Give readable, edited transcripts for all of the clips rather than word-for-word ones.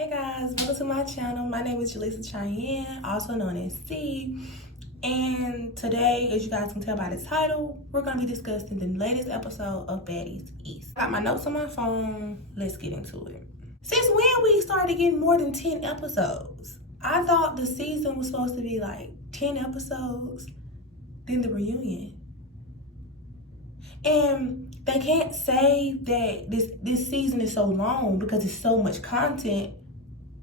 Hey guys, welcome to my channel. My name is Chy'Anne, also known as C. And today, as you guys can tell by the title, we're going to be discussing the latest episode of Baddies East. I got my notes on my phone. Let's get into it. Since when we started getting more than 10 episodes? I thought the season was supposed to be like 10 episodes, then the reunion. And they can't say that this season is so long because it's so much content,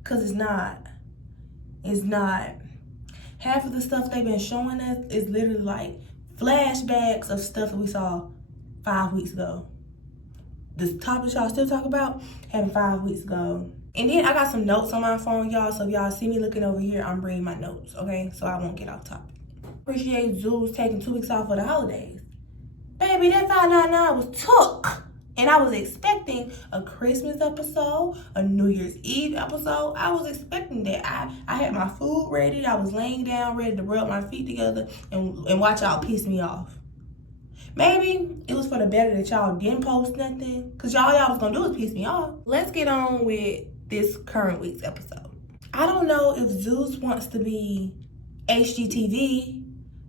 because it's not. It's not. Half of the stuff they've been showing us is literally like flashbacks of stuff that we saw 5 weeks ago. The topics y'all still talk about happened 5 weeks ago. And then I got some notes on my phone, y'all. So if y'all see me looking over here, I'm bringing my notes, okay? So I won't get off topic. Appreciate Zeus taking 2 weeks off for the holidays. Baby, that $5.99 was took. And I was expecting a Christmas episode, a New Year's Eve episode. I was expecting that. I had my food ready. I was laying down, ready to rub my feet together and watch y'all piss me off. Maybe it was for the better that y'all didn't post nothing, because y'all was going to do is piss me off. Let's get on with this current week's episode. I don't know if Zeus wants to be HGTV,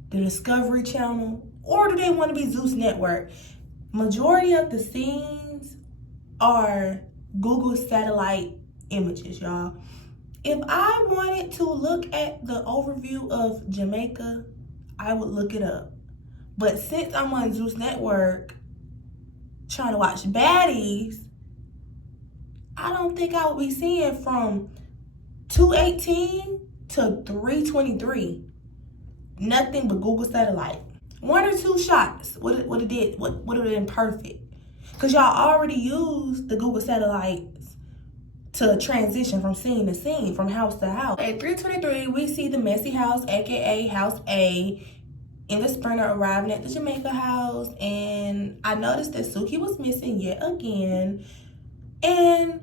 the Discovery Channel, or do they want to be Zeus Network? Majority of the scenes are Google satellite images, y'all. If I wanted to look at the overview of Jamaica, I would look it up. But since I'm on Zeus Network trying to watch Baddies, I don't think I would be seeing from 218 to 323. Nothing but Google satellite. 1 or 2 shots would have been perfect. Because y'all already used the Google satellites to transition from scene to scene, from house to house. At 323, we see the messy house, aka House A, in the Sprinter arriving at the Jamaica house. And I noticed that Suki was missing yet again. And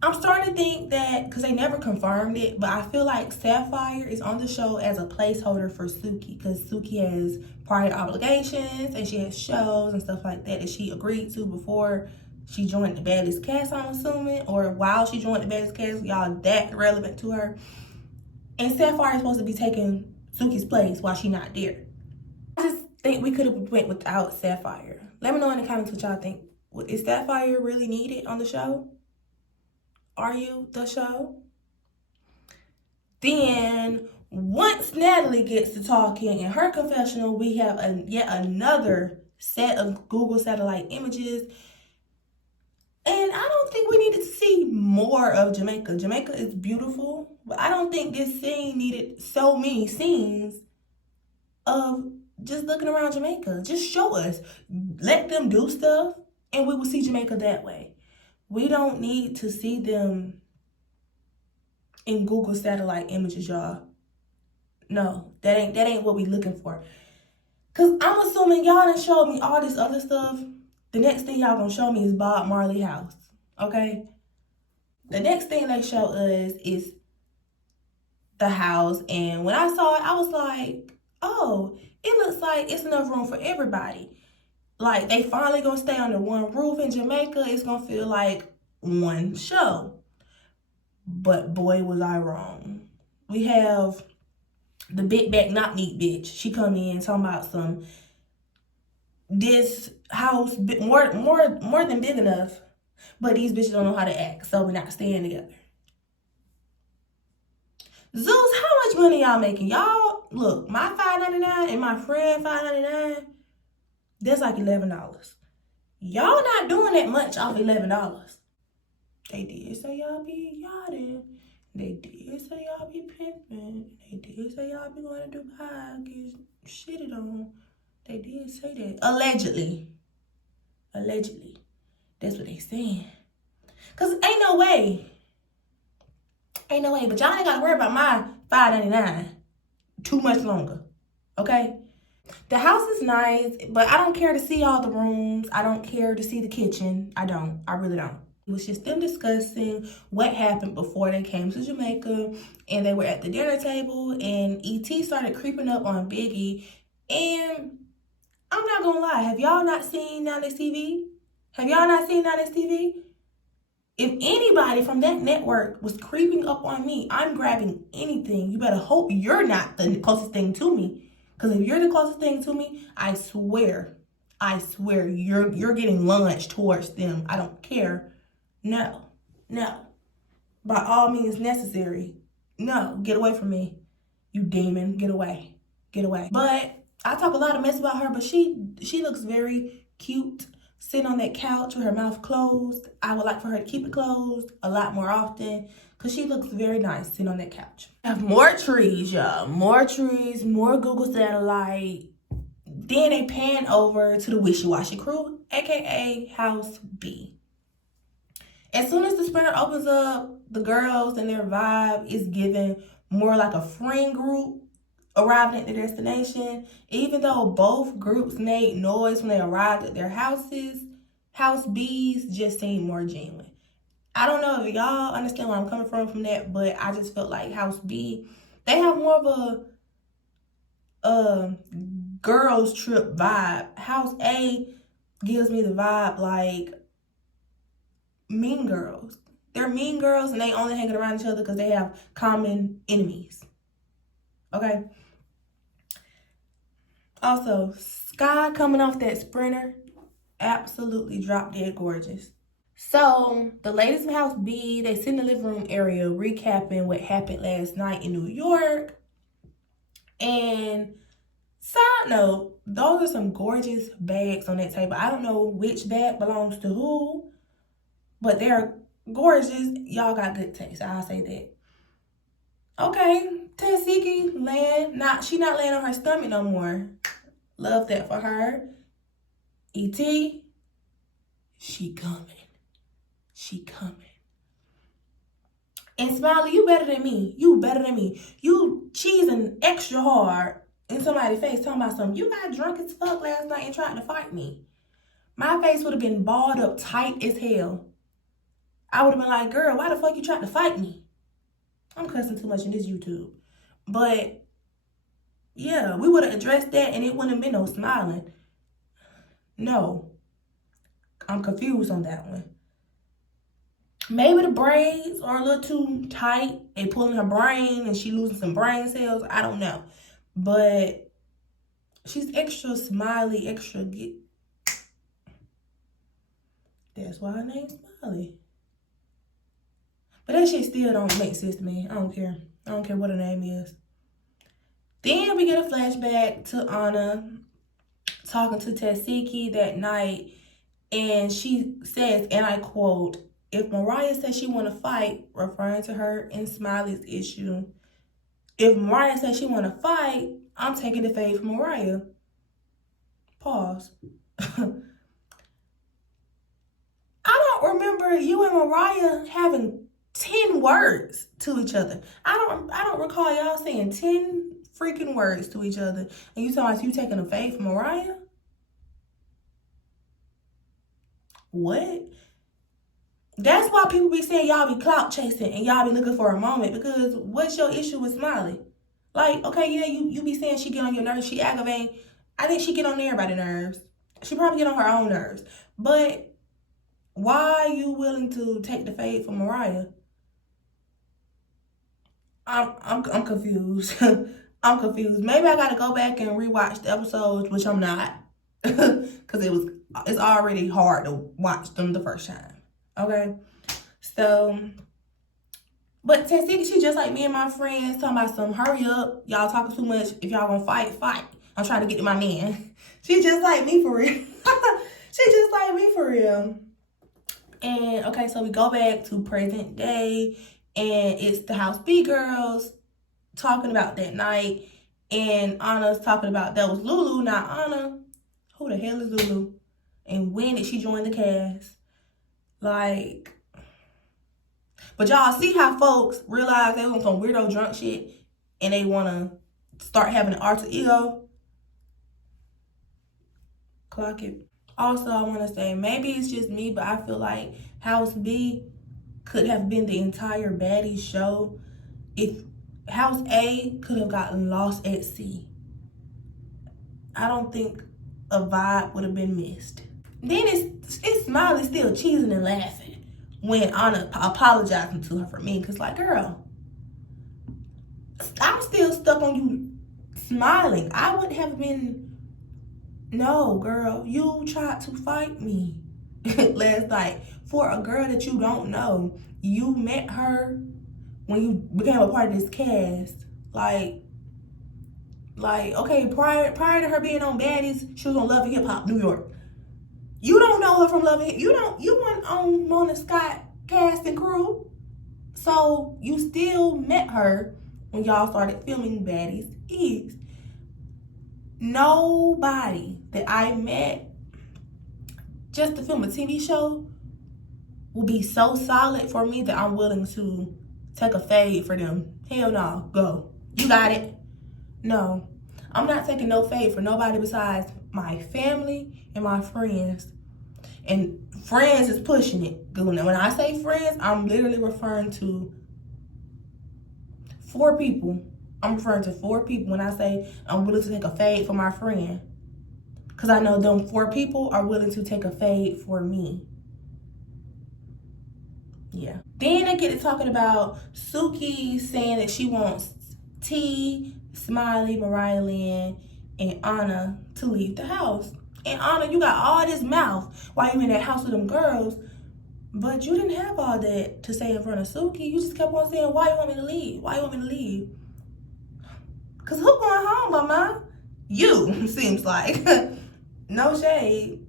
I'm starting to think that, because they never confirmed it, but I feel like Sapphire is on the show as a placeholder for Suki, because Suki has prior obligations and she has shows and stuff like that she agreed to before she joined the Baddies cast, I'm assuming, or while she joined the Baddies cast, y'all that relevant to her. And Sapphire is supposed to be taking Suki's place while she's not there. I just think we could have went without Sapphire. Let me know in the comments what y'all think. Is Sapphire really needed on the show? Are you the show? Then, once Natalie gets to talking in her confessional, we have yet another set of Google satellite images. And I don't think we needed to see more of Jamaica. Jamaica is beautiful, but I don't think this scene needed so many scenes of just looking around Jamaica. Just show us. Let them do stuff, and we will see Jamaica that way. We don't need to see them in Google satellite images, y'all. No, that ain't what we looking for. Cause I'm assuming y'all done showed me all this other stuff. The next thing y'all gonna show me is Bob Marley house, okay? The next thing they show us is the house, and when I saw it, I was like, oh, it looks like it's enough room for everybody. Like, they finally gonna stay under one roof in Jamaica. It's gonna feel like one show. But boy, was I wrong. We have the big back knock neat bitch. She come in talking about this house more than big enough, but these bitches don't know how to act, so we're not staying together. Zeus, how much money y'all making? Y'all, look, my $5.99 and my friend $5.99. That's like $11. Y'all not doing that much off $11. They did say y'all be yachting. They did say y'all be pimping. They did say y'all be going to Dubai, get shitted on. They did say that. Allegedly. That's what they saying. Because ain't no way. But y'all ain't got to worry about my $5.99 too much longer. Okay? The house is nice, but I don't care to see all the rooms. I don't care to see the kitchen. I really don't. It was just them discussing what happened before they came to Jamaica, and they were at the dinner table, and E.T. started creeping up on Biggie. And I'm not gonna lie, have y'all not seen Now This TV? If anybody from that network was creeping up on me, I'm grabbing anything. You better hope you're not the closest thing to me. Because if you're the closest thing to me, I swear, you're getting launched towards them. I don't care. No. By all means necessary. No, get away from me. You demon, get away. But I talk a lot of mess about her, but she looks very cute sitting on that couch with her mouth closed. I would like for her to keep it closed a lot more often because she looks very nice sitting on that couch. I have more trees, y'all. More trees, more Google satellite. Then they pan over to the wishy-washy crew, aka House B. As soon as the sprinter opens up, the girls and their vibe is given more like a friend group arriving at their destination. Even though both groups made noise when they arrived at their houses, House B's just seemed more genuine. I don't know if y'all understand where I'm coming from that, but I just felt like House B, they have more of a girls trip vibe. House A gives me the vibe like Mean Girls. They're mean girls and they only hanging around each other because they have common enemies. Okay? Also, Sky coming off that sprinter, absolutely drop dead gorgeous. So, the ladies in House B, they sit in the living room area recapping what happened last night in New York. And side note, those are some gorgeous bags on that table. I don't know which bag belongs to who, but they're gorgeous. Y'all got good taste, I'll say that. Okay, Tensiki she not laying on her stomach no more. Love that for her. E.T., she coming. And Smiley, you better than me. You cheesing extra hard in somebody's face talking about something. You got drunk as fuck last night and tried to fight me. My face would have been balled up tight as hell. I would have been like, girl, why the fuck you tried to fight me? I'm cussing too much in this YouTube. But, yeah, we would have addressed that and it wouldn't have been no smiling. No. I'm confused on that one. Maybe the braids are a little too tight. They pulling her brain and she losing some brain cells. I don't know. But she's extra smiley, extra get. That's why her name's Smiley. But that shit still don't make sense to me. I don't care. I don't care what her name is. Then we get a flashback to Anna talking to Tensiki that night. And she says, and I quote, if Mariah says she want to fight, referring to her and Smiley's issue, if Mariah says she want to fight, I'm taking the fade from Mariah. Pause. I don't remember you and Mariah having 10 words to each other. I don't recall y'all saying 10 freaking words to each other. And you talking about you taking a fade from Mariah? What? That's why people be saying y'all be clout chasing and y'all be looking for a moment, because what's your issue with Smiley? Like, okay, yeah, you be saying she get on your nerves, she aggravate. I think she get on everybody's nerves. She probably get on her own nerves. But why are you willing to take the fade from Mariah? I'm confused. I'm confused. Maybe I gotta go back and rewatch the episodes, which I'm not. Because it's already hard to watch them the first time. Okay, so, but Tensiki, she just like me and my friends talking about some hurry up. Y'all talking too much. If y'all gonna fight. I'm trying to get to my man. She just like me for real. She just like me for real. And okay, so we go back to present day and it's the House B girls talking about that night. And Anna's talking about that was Lulu, not Anna. Who the hell is Lulu? And when did she join the cast? Like, but y'all see how folks realize they want some weirdo drunk shit and they want to start having an alter ego? Clock it. Also, I want to say, maybe it's just me, but I feel like House B could have been the entire Baddies show if House A could have gotten lost at sea. I don't think a vibe would have been missed. Then it's Smiley still cheesing and laughing. when Anna apologizing to her for me. Because, like, girl, I'm still stuck on you smiling. I would have been, no, girl, you tried to fight me last night for a girl that you don't know. You met her when you became a part of this cast. Like, okay, prior to her being on Baddies, she was on Love and Hip Hop New York. You don't know her from Love and Hip. You weren't on Mona Scott cast and crew. So you still met her when y'all started filming Baddies Is. Nobody that I met just to film a TV show will be so solid for me that I'm willing to take a fade for them. Hell no, go. You got it. No, I'm not taking no fade for nobody besides my family and my friends. And friends is pushing it. When I say friends, I'm literally referring to 4 people. I'm referring to 4 people when I say I'm willing to take a fade for my friend. Because I know them 4 people are willing to take a fade for me. Yeah. Then they get to talking about Suki saying that she wants T, Smiley, Mariah Lynn, and Anna to leave the house. And Anna, you got all this mouth while you in that house with them girls, but you didn't have all that to say in front of Suki. You just kept on saying, why you want me to leave? Why you want me to leave? Because who going home, mama? You, seems like. No shade,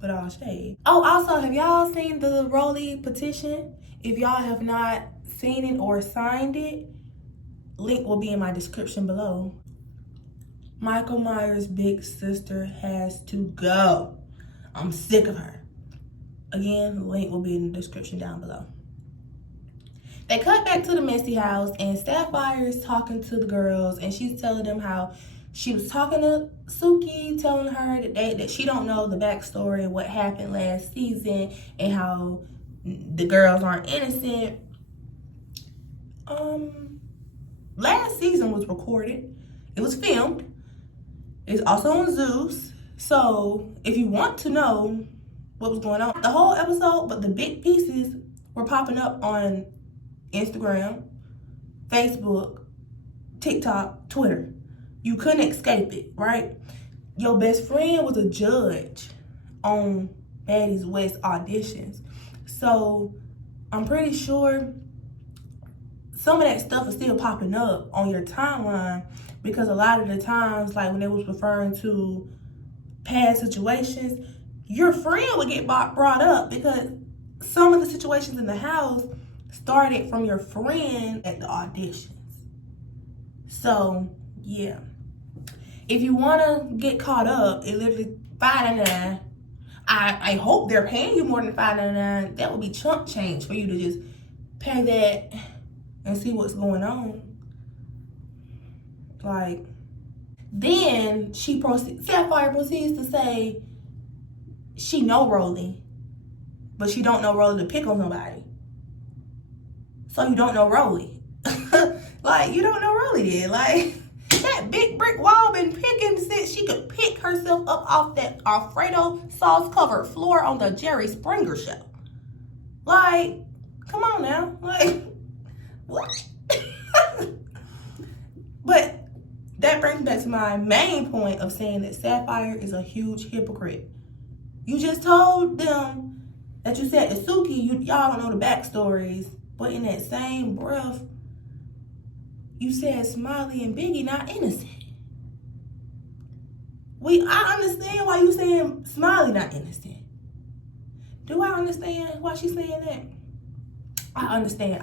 but all shade. Oh, also, have y'all seen the Rolly petition? If y'all have not seen it or signed it, link will be in my description below. Michael Myers' big sister has to go. I'm sick of her. Again, link will be in the description down below. They cut back to the messy house, and Sapphire is talking to the girls, and she's telling them how she was talking to Suki, telling her that she don't know the backstory of what happened last season and how the girls aren't innocent. Last season was recorded. It was filmed. It's also on Zeus. So if you want to know what was going on, the whole episode, but the big pieces were popping up on Instagram, Facebook, TikTok, Twitter. You couldn't escape it, right? Your best friend was a judge on Baddies West auditions. So I'm pretty sure some of that stuff is still popping up on your timeline, because a lot of the times, like when they was referring to past situations, your friend would get brought up because some of the situations in the house started from your friend at the auditions. So, yeah. If you want to get caught up, it literally $5.99. I hope they're paying you more than $5.99. That would be chump change for you to just pay that and see what's going on. Like, then Sapphire proceeds to say she know Rolly, but she don't know Rolly to pick on somebody. So you don't know Rolly. Like, you don't know Rolly then. Like, that big brick wall been picking since she could pick herself up off that Alfredo sauce covered floor on the Jerry Springer show. Like, come on now. Like, what? But that brings back to my main point of saying that Sapphire is a huge hypocrite. You just told them that you said to Suki, y'all don't know the backstories, but in that same breath, you said Smiley and Biggie not innocent. I understand why you saying Smiley not innocent. Do I understand why she's saying that? I understand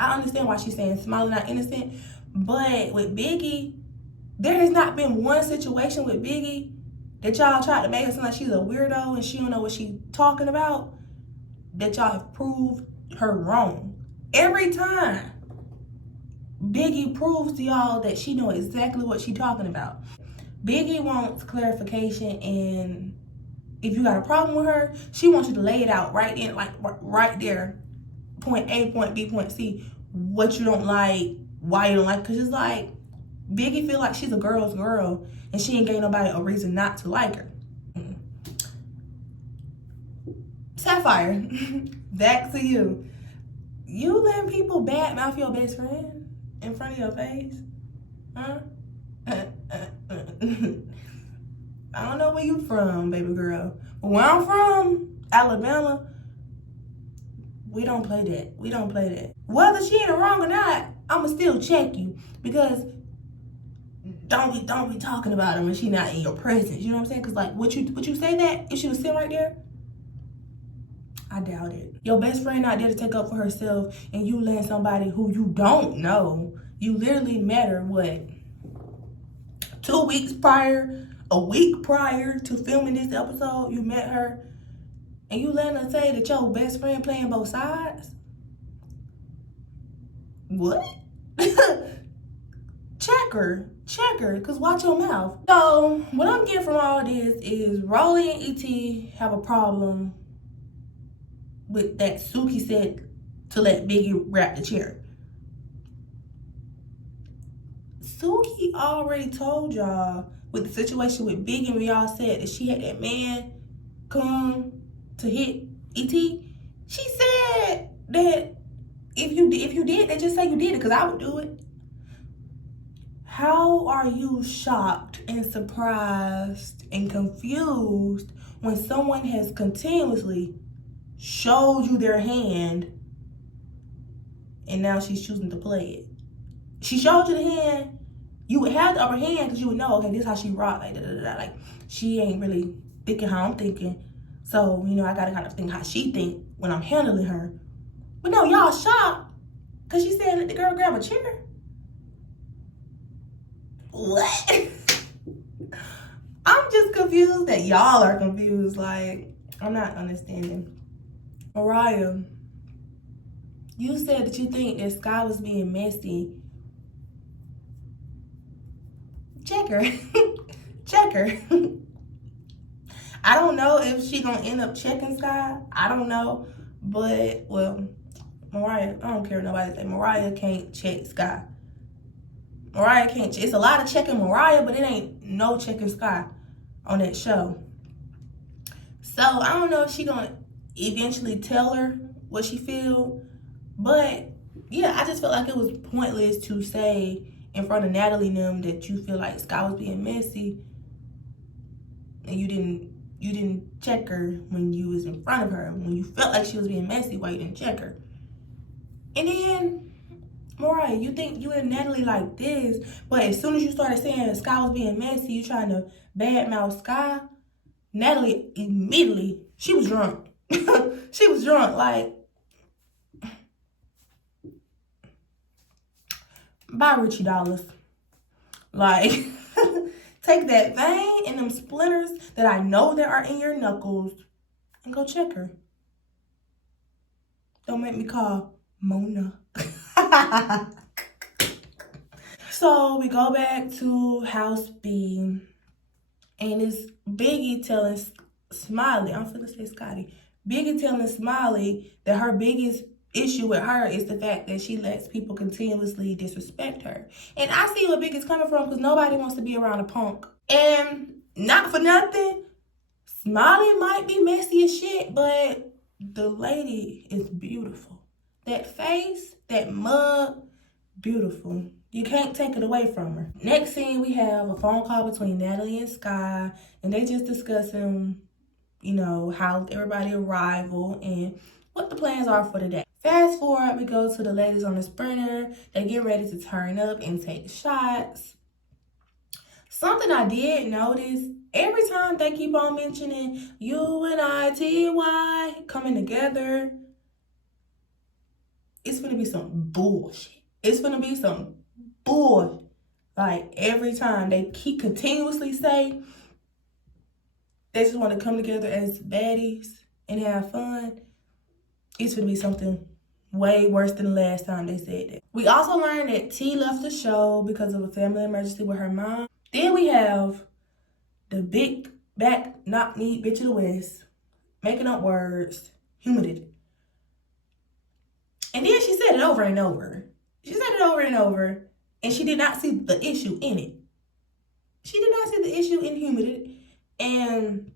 why she's saying Smiley not innocent. But with Biggie, there has not been one situation with Biggie that y'all tried to make it seem like she's a weirdo and she don't know what she's talking about, that y'all have proved her wrong. Every time, Biggie proves to y'all that she know exactly what she's talking about. Biggie wants clarification, and if you got a problem with her, she wants you to lay it out right in, like right there, point A, point B, point C, what you don't like, why you don't like, because it's like, Biggie feel like she's a girl's girl and she ain't gave nobody a reason not to like her. Sapphire Sapphire, back to you. You letting people badmouth your best friend in front of your face? Huh? I don't know where you from, baby girl. But where I'm from, Alabama, we don't play that. We don't play that. Whether she in the wrong or not, I'ma still check you. Because don't be talking about her when she not in your presence. You know what I'm saying? Because like, would you say that if she was sitting right there? I doubt it. Your best friend not there to take up for herself, and you letting somebody who you don't know, you literally met her, what, 2 weeks prior, a week prior to filming this episode, you met her, and you letting her say that your best friend playing both sides? What? Check her, because watch your mouth. So, what I'm getting from all this is Rolly and E.T. have a problem with that Suki said to let Biggie wrap the chair. Suki already told y'all with the situation with Biggie when y'all said that she had that man come to hit E.T. She said that if you did, then just say you did it, because I would do it. How are you shocked and surprised and confused when someone has continuously showed you their hand and now she's choosing to play it? She showed you the hand. You would have the upper hand because you would know, okay, this is how she rock. Like, like, she ain't really thinking how I'm thinking. So, you know, I gotta kind of think how she think when I'm handling her. But no, y'all shocked because she said let the girl grab a chair. What? I'm just confused that y'all are confused. Like, I'm not understanding. Mariah, you said that you think that Sky was being messy. Check her. Check her. I don't know if she gonna end up checking Sky. I don't know. But, well, Mariah, I don't care what nobody say. Mariah can't check Sky. Mariah can't. It's a lot of checking Mariah, but it ain't no checking Sky on that show. So I don't know if she gonna eventually tell her what she feel, but yeah, I just felt like it was pointless to say in front of Natalie and them that you feel like Sky was being messy, and you didn't check her when you was in front of her, when you felt like she was being messy, why you didn't check her. And then, Mariah, you think you and Natalie like this, but as soon as you started saying that Sky was being messy, you trying to badmouth Sky, Natalie immediately, she was drunk. She was drunk, like, bye Richie Dollars. Like, take that vein and them splinters that I know that are in your knuckles and go check her. Don't make me call Mona. So we go back to House B, and it's Biggie telling Smiley, I'm finna say Scotty, Biggie telling Smiley that her biggest issue with her is the fact that she lets people continuously disrespect her. And I see where Biggie's coming from, because nobody wants to be around a punk. And not for nothing, Smiley might be messy as shit, but the lady is beautiful. That face, that mug, beautiful. You can't take it away from her. Next scene, we have a phone call between Natalie and Sky, and they just discussing, you know, how everybody arrival and what the plans are for the day. Fast forward, we go to the ladies on the sprinter. They get ready to turn up and take shots. Something I did notice, every time they keep on mentioning UNITY coming together, it's gonna be some bullshit. It's gonna be some bull. Like, every time they keep continuously say they just want to come together as baddies and have fun, it's gonna be something way worse than the last time they said that. We also learned that T left the show because of a family emergency with her mom. Then we have the big back knock knee bitch of the West making up words, humidity. And then she said it over and over. She said it over and over, and she did not see the issue in it. She did not see the issue in humidity. And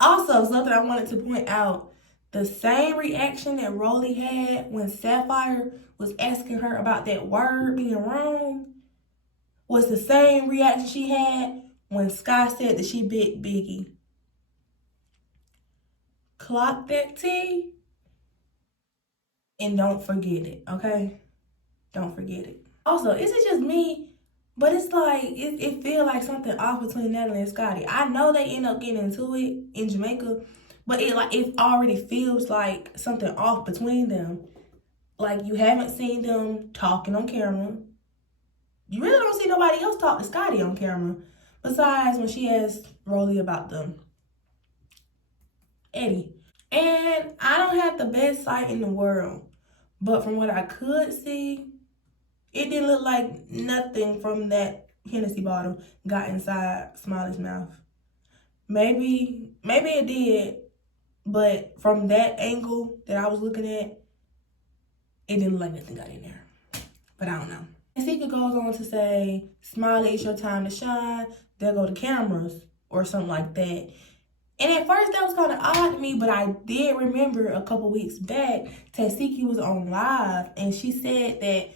Also, something I wanted to point out, the same reaction that Rolly had when Sapphire was asking her about that word being wrong was the same reaction she had when Sky said that she bit Biggie. Clock that T and don't forget it, okay? Don't forget it. Also, is it just me? But it's like, it feel like something off between Natalie and Scotty. I know they end up getting into it in Jamaica, but it already feels like something off between them. Like, you haven't seen them talking on camera. You really don't see nobody else talk to Scotty on camera. Besides when she asked Rolly about them. Eddie. And I don't have the best sight in the world. But from what I could see, it didn't look like nothing from that Hennessy bottle got inside Smiley's mouth. Maybe it did, but from that angle that I was looking at, it didn't look like nothing got in there. But I don't know. And Sika goes on to say, Smiley, it's your time to shine. There go the cameras or something like that. And at first that was kind of odd to me, but I did remember a couple weeks back, Tasiki was on live and she said that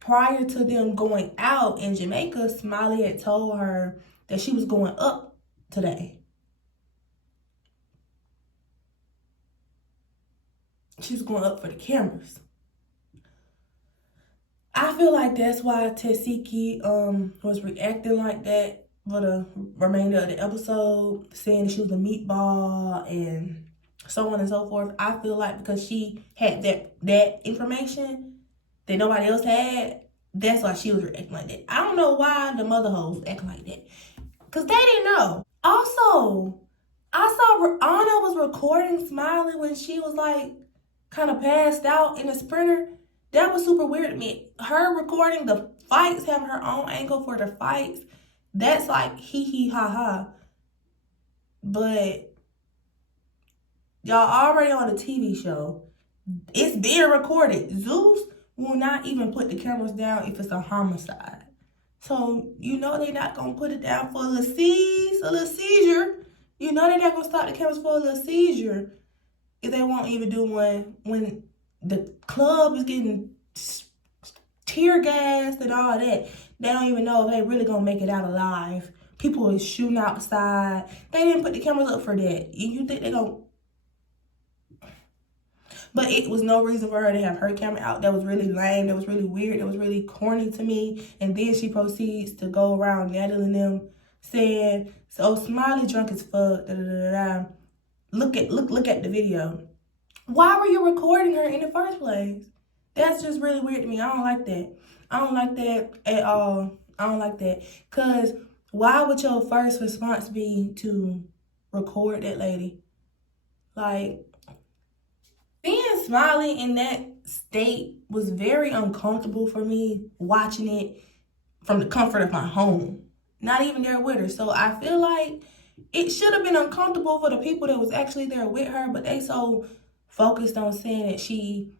prior to them going out in Jamaica, Smiley had told her that she was going up today. She was going up for the cameras. I feel like that's why Tasiki was reacting like that for the remainder of the episode, saying that she was a meatball and so on and so forth. I feel like because she had that information that nobody else had, that's why she was acting like that. I don't know why the mother hoes acting like that. Because they didn't know. Also, I saw Anna was recording Smiley when she was like kind of passed out in the sprinter. That was super weird to me. Her recording the fights, having her own angle for the fights, that's like hee hee ha ha. But y'all already on a TV show. It's being recorded. Zeus will not even put the cameras down if it's a homicide. So, you know they're not going to put it down for a little seizure. You know they're not going to stop the cameras for a little seizure. If they won't even do one when the club is getting tear gassed and all that. They don't even know if they really going to make it out alive. People is shooting outside. They didn't put the cameras up for that. You think they're going to... But it was no reason for her to have her camera out. That was really lame. That was really weird. That was really corny to me. And then she proceeds to go around Natalie and them saying, so Smiley drunk as fuck. Da, da, da, da. Look at the video. Why were you recording her in the first place? That's just really weird to me. I don't like that. I don't like that at all. I don't like that. Because why would your first response be to record that lady? Like, being Smiley in that state was very uncomfortable for me watching it from the comfort of my home. Not even there with her. So I feel like it should have been uncomfortable for the people that was actually there with her, but they so focused on saying that she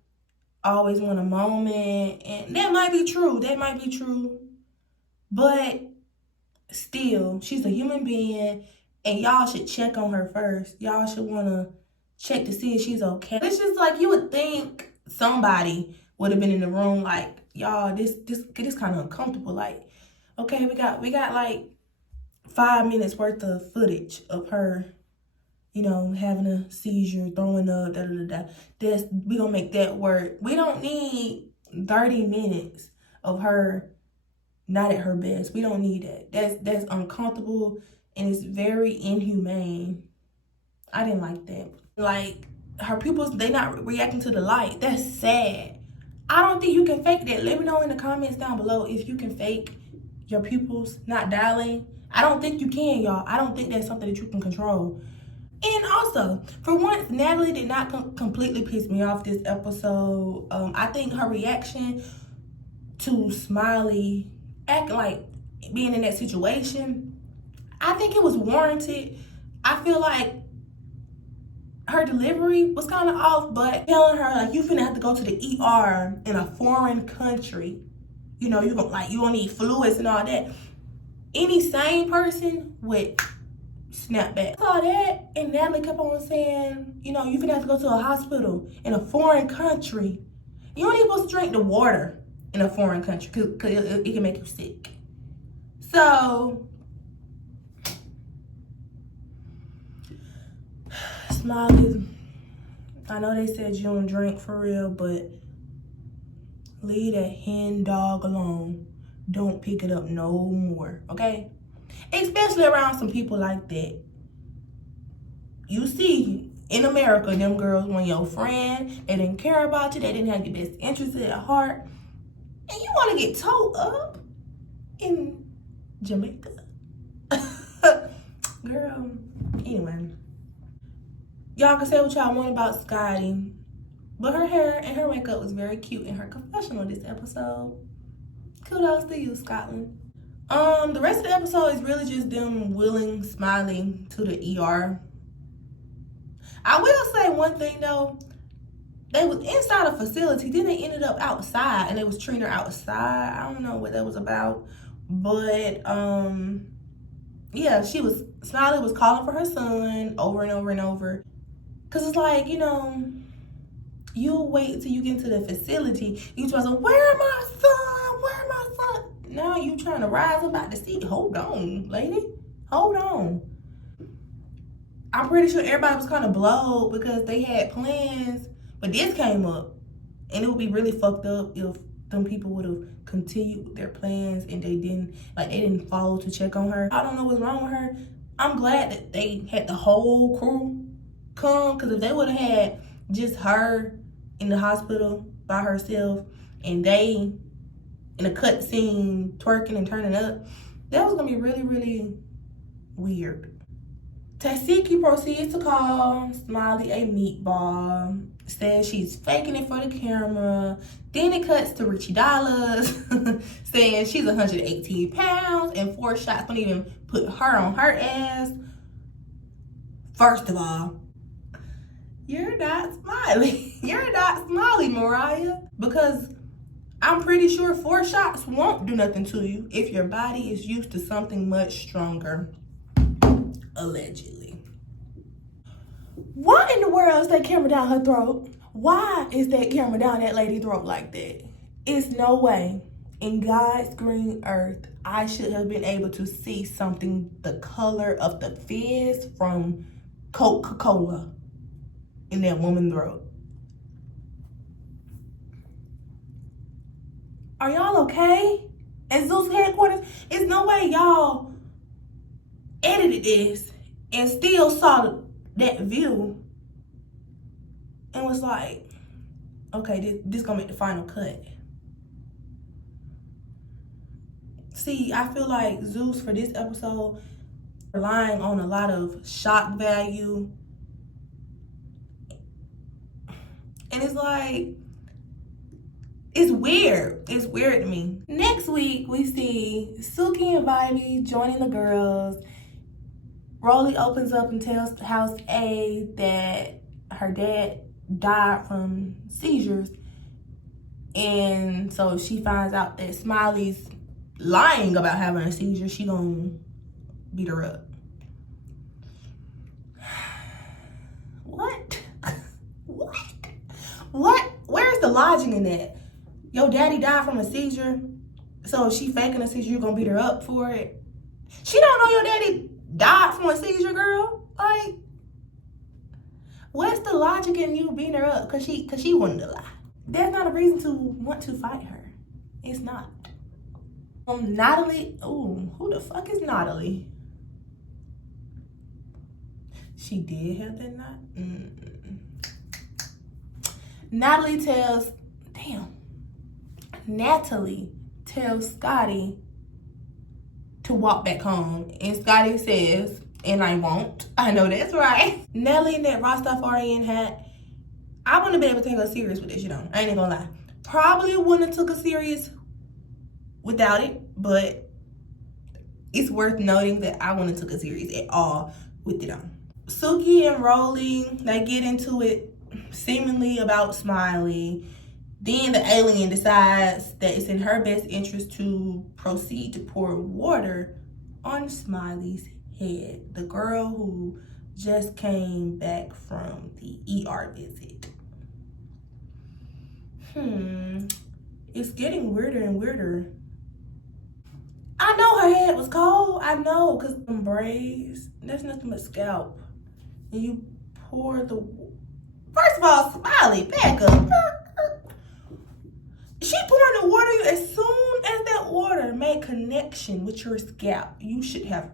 always want a moment. And that might be true. That might be true. But still, she's a human being and y'all should check on her first. Y'all should want to check to see if she's okay. It's just like you would think somebody would have been in the room like, y'all, this kind of uncomfortable. Like, okay, we got like 5 minutes worth of footage of her, you know, having a seizure, throwing up, da da da da. We gonna make that work. We don't need 30 minutes of her not at her best. We don't need that. That's uncomfortable and it's very inhumane. I didn't like that. Like, her pupils, they not reacting to the light. That's sad. I don't think you can fake that. Let me know in the comments down below if you can fake your pupils not dialing. I don't think you can, y'all. I don't think that's something that you can control. And also, for once, Natalie did not completely piss me off this episode. I think her reaction to Smiley acting like being in that situation, I think it was warranted. I feel like her delivery was kind of off, but telling her like you finna have to go to the ER in a foreign country, you gonna need fluids and all that. Any sane person would snap back. I saw that, and Natalie kept on saying, you know, you're gonna have to go to a hospital in a foreign country. You ain't supposed to drink the water in a foreign country because it can make you sick. So, Smiley, I know they said you don't drink for real, but leave that hen dog alone. Don't pick it up no more, okay? Especially around some people like that. You see, in America, them girls, when your friend, they didn't care about you, they didn't have your best interests at heart, and you want to get towed up in Jamaica? Girl, anyway. Y'all can say what y'all want about Scotty, but her hair and her makeup was very cute in her confessional this episode. Kudos to you, Scotland. The rest of the episode is really just them wheeling Smiley to the ER. I will say one thing though. They was inside a facility, then they ended up outside and they was treating her outside. I don't know what that was about. But yeah, Smiley was calling for her son over and over and over. Cause it's like, you know, you'll wait till you get into the facility. You try to say, where my son? Where my son? Now you trying to rise up out the seat. Hold on, lady. Hold on. I'm pretty sure everybody was kind of blowed because they had plans, but this came up. And it would be really fucked up if them people would have continued with their plans and they didn't follow to check on her. I don't know what's wrong with her. I'm glad that they had the whole crew come, because if they would have had just her in the hospital by herself and they in a cut scene twerking and turning up, that was gonna be really, really weird. Tasiki proceeds to call Smiley a meatball, says she's faking it for the camera. Then it cuts to Richie Dollars saying she's 118 pounds and 4 shots don't even put her on her ass. First of all, you're not Smiley. You're not Smiley, Mariah. Because I'm pretty sure 4 shots won't do nothing to you if your body is used to something much stronger. Allegedly. What in the world is that camera down her throat? Why is that camera down that lady's throat like that? It's no way in God's green earth I should have been able to see something the color of the fizz from Coca-Cola in that woman's throat. Are y'all okay? At Zeus headquarters, it's no way y'all edited this and still saw that view and was like, okay, this gonna make the final cut. See, I feel like Zeus for this episode relying on a lot of shock value. And it's like, it's weird. It's weird to me. Next week, we see Suki and Vibe joining the girls. Rolly opens up and tells House A that her dad died from seizures. And so if she finds out that Smiley's lying about having a seizure, she gonna beat her up. What? What? Where's the logic in that? Your daddy died from a seizure, so if she faking a seizure, you gonna beat her up for it? She don't know your daddy died from a seizure, girl. Like, what's the logic in you beating her up? Cause she wanted to lie. That's not a reason to want to fight her. It's not. Natalie. Ooh, who the fuck is Natalie? She did have that knot. Natalie tells Scotty to walk back home. And Scotty says, and I won't. I know that's right. Nelly in that Rastafarian hat, I wouldn't have been able to take her serious with this, you know. I ain't gonna lie. Probably wouldn't have took her serious without it, but it's worth noting that I wouldn't have took her serious at all with it on. Suki and Rolly, they get into it seemingly about Smiley. Then the alien decides that it's in her best interest to proceed to pour water on Smiley's head. The girl who just came back from the ER visit. It's getting weirder and weirder. I know her head was cold. I know, because them braids, that's nothing but scalp. And you pour the... First of all, Smiley, back up. She pouring the water. As soon as that water made connection with your scalp, you should have...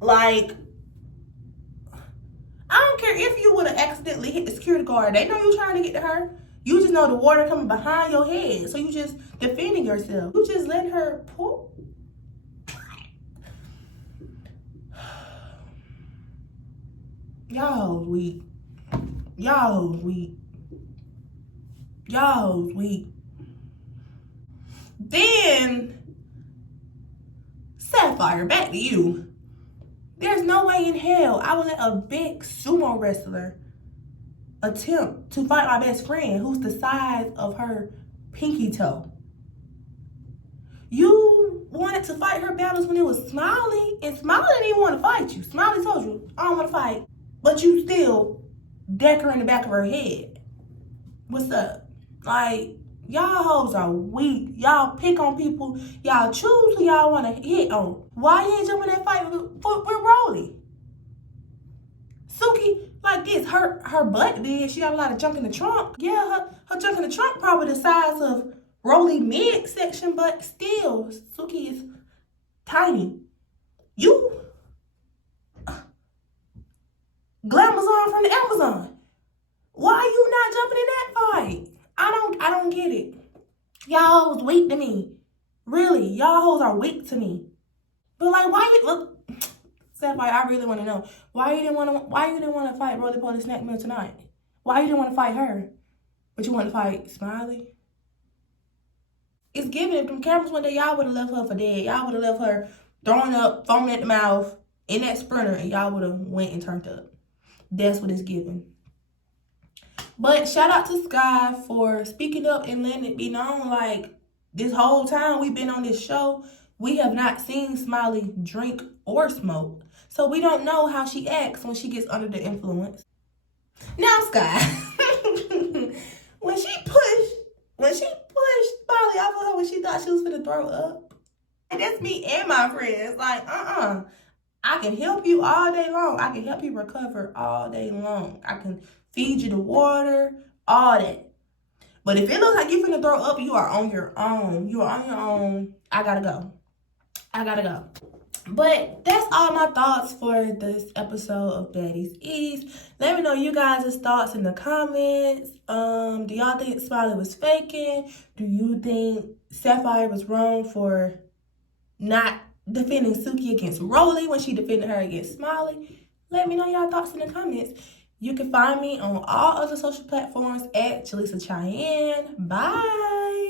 Like... I don't care if you would have accidentally hit the security guard. They know you're trying to get to her. You just know the water coming behind your head. So you just defending yourself. You just let her pull. Y'all weak. Y'all weak. Y'all weak. Then, Sapphire, back to you. There's no way in hell I would let a big sumo wrestler attempt to fight my best friend who's the size of her pinky toe. You wanted to fight her battles when it was Smiley, and Smiley didn't even want to fight you. Smiley told you, I don't want to fight. But you still deck her in the back of her head. What's up? Like, y'all hoes are weak. Y'all pick on people. Y'all choose who y'all want to hit on. Why you ain't jumping that fight with Rolly? Suki, like this, her butt big. She got a lot of junk in the trunk. Yeah, her junk in the trunk probably the size of Rolly midsection, but still, Suki is tiny. You, Glamazon from the Amazon. Why are you not jumping in that fight? I don't get it. Y'all hoes weak to me. Really, y'all hoes are weak to me. But like, why you look? Sapphire, I really want to know why you didn't want to fight Rolly Poly Snack Meal tonight. Why you didn't want to fight her, but you want to fight Smiley? It's giving. If them cameras went there, y'all would have left her for dead. Y'all would have left her throwing up, foaming at the mouth in that Sprinter, and y'all would have went and turned up. That's what it's giving. But shout out to Sky for speaking up and letting it be known. Like, this whole time we've been on this show, we have not seen Smiley drink or smoke. So we don't know how she acts when she gets under the influence. Now, Sky, when she pushed Smiley off of her when she thought she was gonna throw up, and that's me and my friends, like, I can help you all day long. I can help you recover all day long. I can feed you the water, all that. But if it looks like you're finna throw up, you are on your own. You are on your own. I gotta go. But that's all my thoughts for this episode of Baddies East. Let me know you guys' thoughts in the comments. Do y'all think Smiley was faking? Do you think Sapphire was wrong for not defending Suki against Rolly when she defended her against Smiley? Let me know y'all thoughts in the comments. You can find me on all other social platforms at Chy'Anne. Bye.